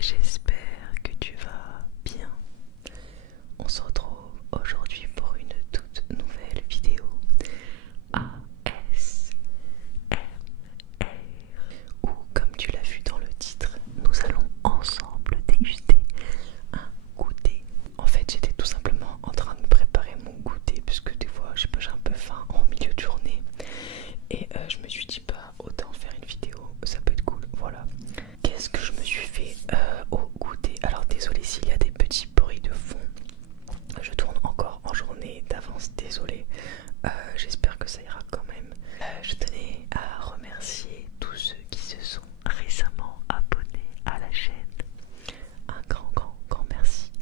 j'espère que tu vas bien. On se retrouve aujourd'hui pour une toute nouvelle vidéo ASMR où, comme tu l'as vu dans le titre, nous allons ensemble déguster un goûter. En fait, j'étais tout simplement en train de préparer mon goûter puisque des fois, je sais pas, j'ai un peu faim en milieu de journée et je me suis dit bah autant faire une vidéo, ça peut être cool, voilà. Qu'est-ce que je me suis fait au goûter? Alors désolé s'il y a des petits bruits de fond, je tourne encore en journée d'avance, désolé. J'espère que ça ira quand même. Je tenais à remercier tous ceux qui se sont récemment abonnés à la chaîne. Un grand merci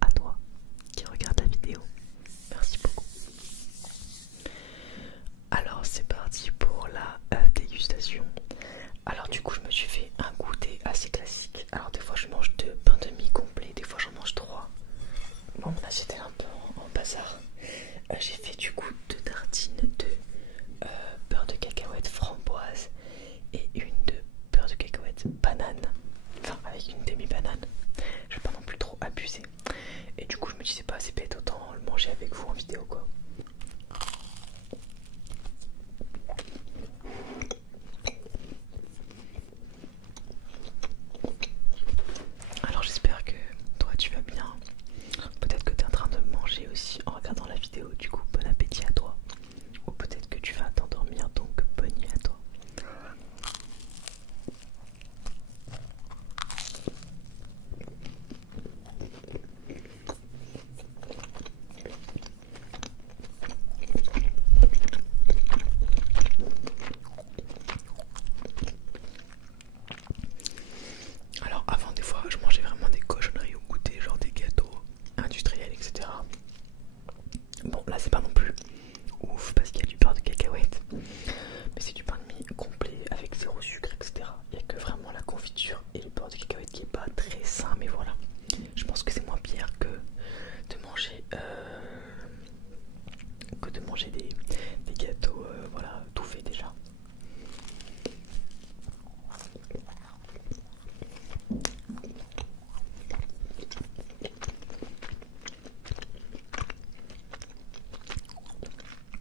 à toi qui regarde la vidéo. Merci beaucoup. Alors c'est parti pour la dégustation. Alors du coup je me suis fait un goûter assez classique. Alors des fois je mange 2 pains de mie complets, des fois j'en mange 3. Bon là j'étais un peu en bazar. J'ai fait du coup 2 tartines de beurre de cacahuète framboise et une de beurre de cacahuète banane. Enfin avec une demi-banane. Je vais pas non plus trop abuser. Et du coup je me disais pas c'est bête, autant le manger avec vous en vidéo quoi. Alors j'espère que toi tu vas bien. Peut-être que tu es en train de manger aussi en regardant la vidéo, du coup bon appétit à toi. Ou peut-être que tu vas t'endormir, donc bonne nuit à toi. Alors avant des fois je mangeais vraiment des cochonneries au goûter, genre des gâteaux industriels, etc. Bon là c'est pas non plus ouf parce qu'il y a du beurre de cacahuète, mais c'est du pain de mie complet avec zéro sucre, etc. Il n'y a que vraiment la confiture et le beurre de cacahuète qui est pas très sain, mais voilà. Je pense que c'est moins pire que de manger des gâteaux voilà, tout fait déjà.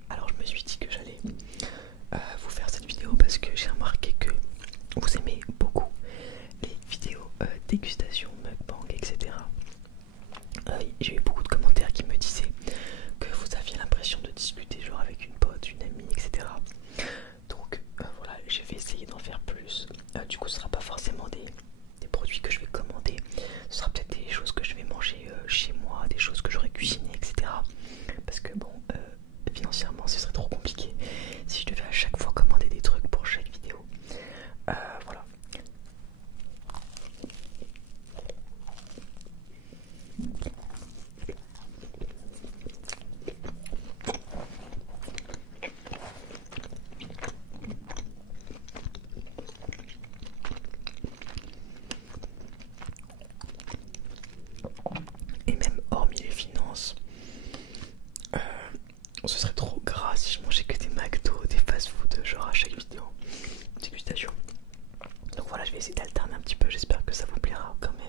Alors je me suis dit que j'allais vous faire cette vidéo parce que j'ai remarqué que vous aimez beaucoup les vidéos dégustation, mukbang, etc. J'ai eu beaucoup de commentaires qui me disaient que vous aviez l'impression de discuter genre avec une pote, une amie, etc. Donc voilà, je vais essayer d'en faire plus. Du coup ce sera pas forcément des produits que je vais commander, ce sera peut-être des choses que je vais manger chez moi, des choses que j'aurais cuisinées, etc. Parce que bon, financièrement ce serait trop compliqué si je devais à chaque fois commander des trucs pour chaque vidéo. Voilà. Et même hormis les finances, ce serait trop gras si je mangeais que des McDo, des fast-food, genre à chaque vidéo dégustation. Donc voilà, je vais essayer d'alterner un petit peu, j'espère que ça vous plaira quand même.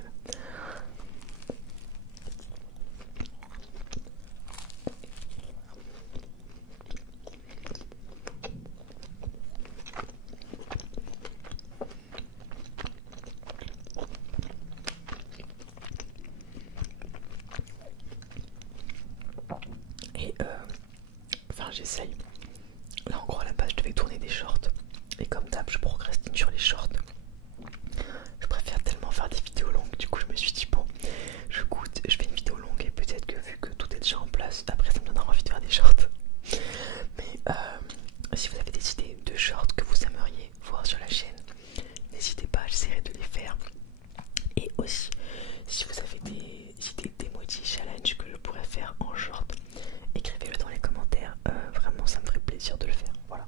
Et enfin j'essaye. Là en gros à la base je devais tourner des shorts. Et comme d'hab je procrastine sur les shorts. Je préfère tellement faire des vidéos longues. Du coup je me suis dit bon, je goûte, je fais une vidéo longue et peut-être que vu que tout est déjà en place, après ça me donnera envie de faire des shorts. Mais si vous avez des idées de shorts que vous aimeriez voir sur la chaîne, n'hésitez pas, j'essaierai de les faire. Et aussi, si vous avez des idées d'emoji challenge que je pourrais faire en short, écrivez-le dans les commentaires. Vraiment, ça me ferait plaisir de le faire. Voilà.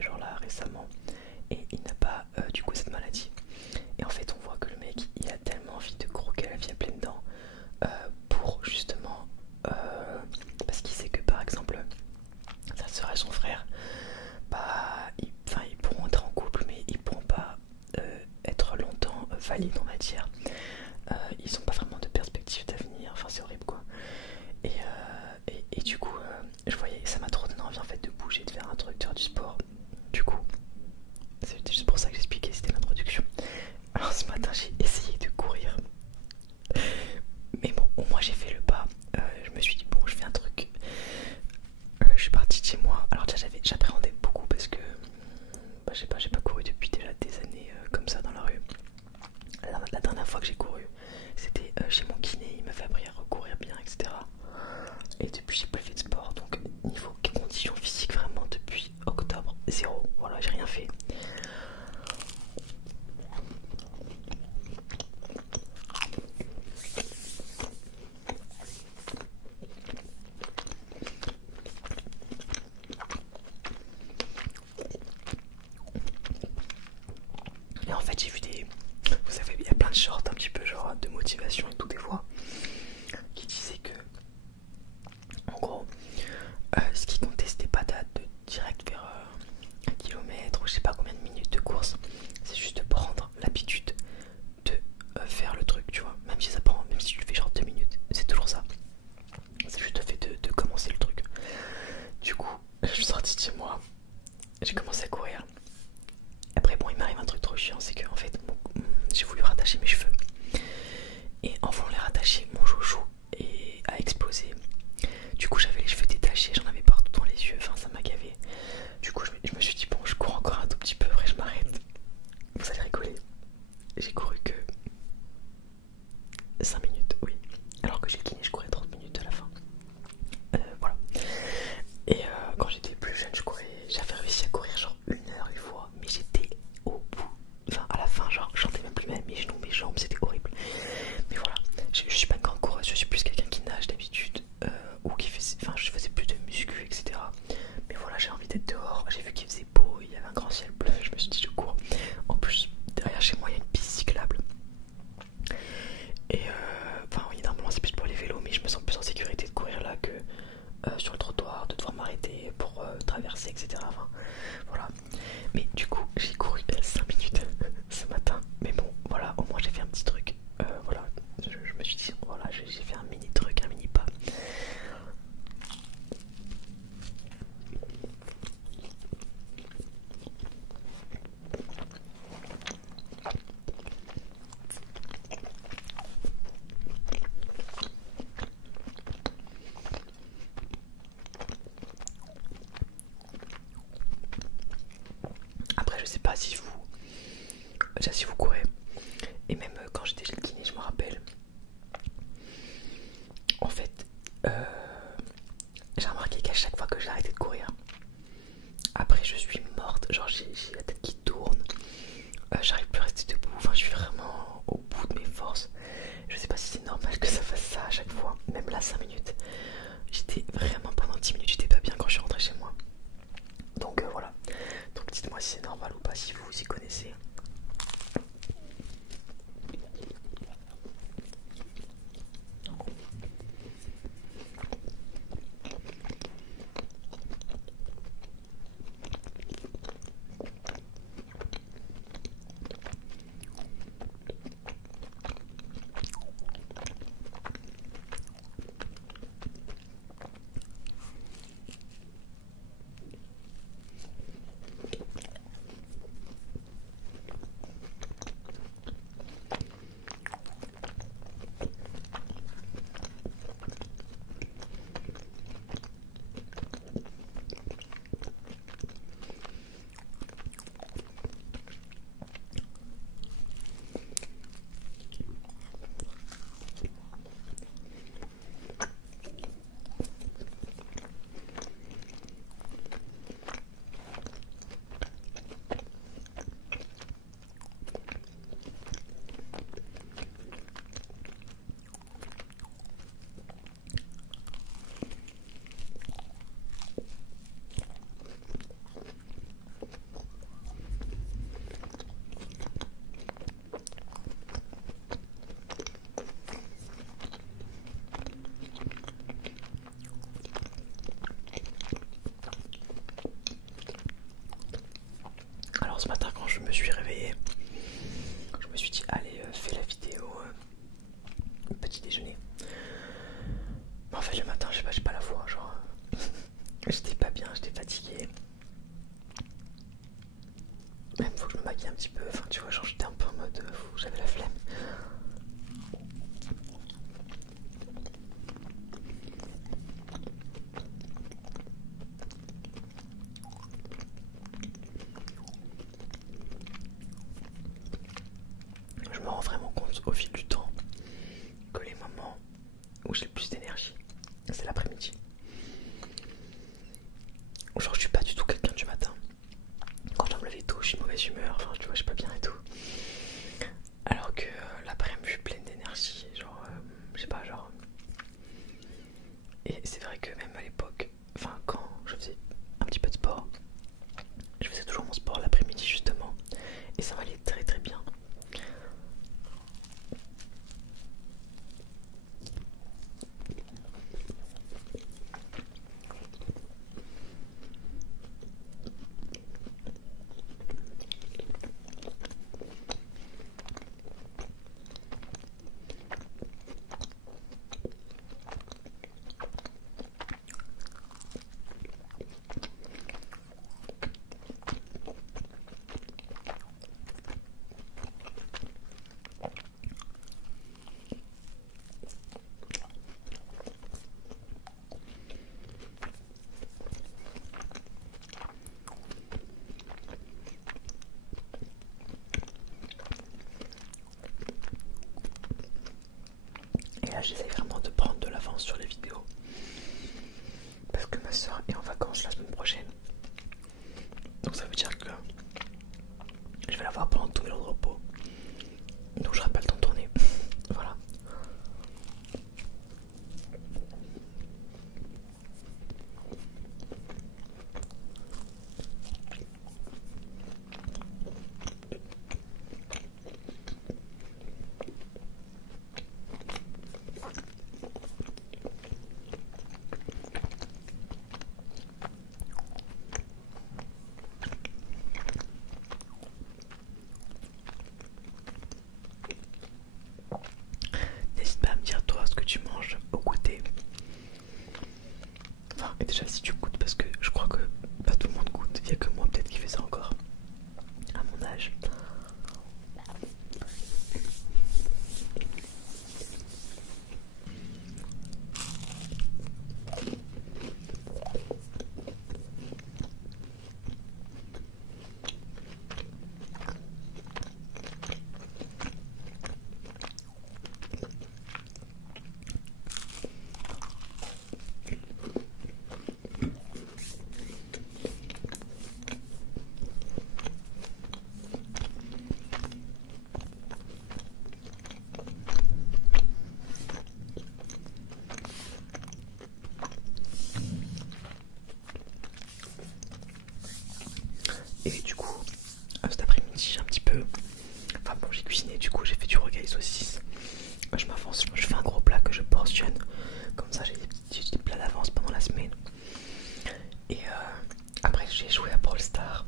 genre là récemment, et il n'a pas du coup cette maladie. Et en fait on voit que le mec il a tellement envie de croquer la vie à pleines dents pour justement parce qu'il sait que par exemple sa sœur et son frère, bah ils pourront être en couple mais ils pourront pas être longtemps valides on va dire. Ils n'ont pas vraiment de perspective d'avenir, enfin c'est horrible quoi. Et du coup je voyais, ça m'a trop donné envie en fait de bouger, de faire un truc, de faire du sport. Du coup c'était juste pour ça que j'expliquais, c'était l'introduction. Alors ce matin j'ai essayé de courir, mais bon au moins j'ai fait le pas. Je me suis dit bon je fais un truc. Je suis partie de chez moi, alors déjà j'appréhendais beaucoup parce que bah, je sais pas, j'ai pas couru depuis déjà des années comme ça dans la rue. La dernière fois que j'ai couru c'était chez mon kiné, il m'a fait appris à recourir bien etc. Et depuis j'ai plus fait de sport, donc niveau conditions physiques vraiment depuis octobre zéro, voilà j'ai rien fait. Et en fait j'ai vu des, vous savez il y a plein de shorts un petit peu genre de motivation et tout des fois qui disaient que en gros ce qui comptait c'était pas de direct vers 1 kilomètre ou je sais pas combien de minutes de course, c'est juste de prendre l'habitude de faire le truc tu vois, même si ça prend, même si tu le fais genre 2 minutes, c'est toujours ça, c'est juste le fait de commencer le truc. Du coup je suis sortie de chez moi, j'ai commencé à courir. Après bon il m'arrive un truc trop chiant, c'est que en fait j'ai voulu rattacher mes cheveux et en voulant les rattacher mon joujou a explosé. Du coup j'avais les cheveux détachés, j'en avais partout dans les yeux, enfin ça m'a gavé. Du coup je me suis dit bon je cours encore un tout petit peu, après je m'arrête. Vous allez rigoler, j'ai couru que 5 minutes, oui. Alors que j'ai le kiné je courais 30 minutes à la fin. Voilà. Et quand j'étais plus jeune j'avais réussi à courir genre 1 heure une fois, mais j'étais au bout, enfin à la fin genre je sentais même plus mes genoux, mes jambes, c'était horrible. Mais voilà, je suis pas une grande coureuse, je suis plus quelqu'un qui nage d'habitude ou qui faisait, enfin je faisais plus de muscu etc. Mais voilà j'ai envie d'être dehors, j'ai vu qu'il faisait beau, il y avait un grand ciel bleu, je me suis dit je cours. En plus derrière chez moi il y a une piste cyclable. Et enfin oui normalement c'est plus pour les vélos, mais je me sens plus en sécurité de courir là que sur le trottoir, de devoir m'arrêter pour traverser etc. Enfin voilà. Mais du coup j'ai couru 5 minutes ce matin. Mais bon voilà, au moins j'ai fait un petit truc. Voilà, je me suis dit voilà j'ai fait un mini truc, un mini pas. Après je sais pas si vous, déjà si vous courez, et même quand j'étais chez le kiné je me rappelle, en fait j'ai remarqué qu'à chaque fois que j'ai arrêté de courir, après je suis morte, genre j'ai la tête qui tourne, j'arrive plus à rester debout, enfin je suis vraiment au bout de mes forces. Je sais pas si c'est normal que ça fasse ça à chaque fois, même là 5 minutes, j'étais vraiment pendant 10 minutes, j'étais pas bien quand je suis rentrée chez moi. Donc voilà, donc dites-moi si c'est normal ou pas, si vous vous y connaissez. Alors ce matin quand je me suis réveillé, je me suis dit allez fais la vidéo petit déjeuner. Mais en fait le matin je sais pas, j'ai pas la foi, genre j'étais pas bien, j'étais fatigué. Même faut que je me maquille un petit peu, enfin tu vois, genre j'étais un peu en mode j'avais la flemme. Je me rends vraiment compte au fil du temps que les moments où j'ai le plus d'énergie, c'est l'après-midi. Genre je suis pas du tout quelqu'un du matin. Quand je dois me lever tôt, je suis mauvaise humeur, enfin tu vois, je suis pas bien et tout. Alors que l'après-midi, je suis pleine d'énergie, genre, je sais pas, genre. Et c'est vrai que même à l'époque, enfin quand je faisais un petit peu de sport, je faisais toujours mon sport l'après-midi justement, et ça m'allait très très bien. Et là j'essaie vraiment de prendre de l'avance sur les vidéos. Parce que ma soeur est en vacances la semaine prochaine. Donc ça veut dire que je vais la voir pendant tous mes jours de repos. Donc j'aurai pas le temps de tourner. Voilà. N'hésite pas à me dire toi ce que tu manges au goûter. Enfin, et déjà si tu goûtes, parce que je crois que pas tout le monde goûte, il y a que moi peut-être qui fait ça encore à mon âge. Et du coup, cet après-midi j'ai un petit peu... Enfin bon, j'ai cuisiné, du coup j'ai fait du rogaille saucisse. Je m'avance, je fais un gros plat que je portionne. Comme ça j'ai des petits plats d'avance pendant la semaine. Et après j'ai joué à Brawl Stars.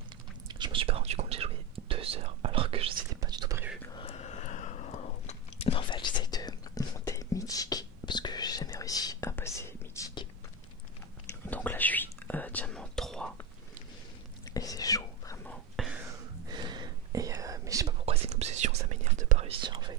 Je me suis pas rendu compte, j'ai joué 2 heures alors que c'était pas du tout prévu. Mais en fait j'essaie de monter mythique parce que j'ai jamais réussi à passer mythique. Donc là je suis diamant 3 et c'est chaud vraiment. Et mais je sais pas pourquoi c'est une obsession, ça m'énerve de pas réussir en fait.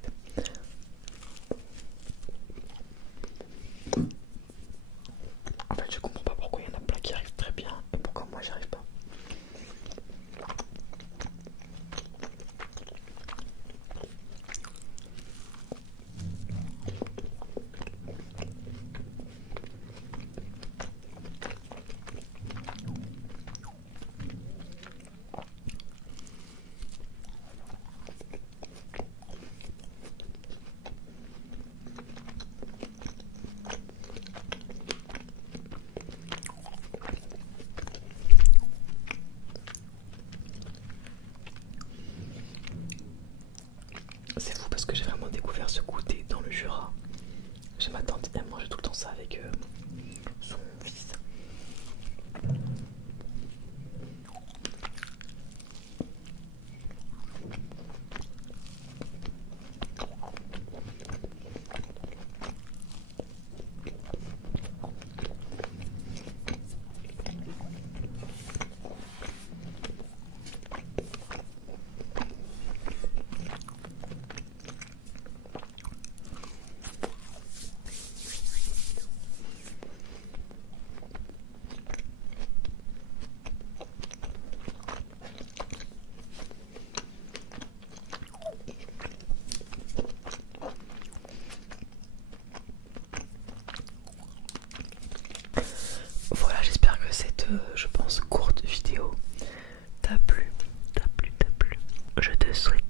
je te souhaite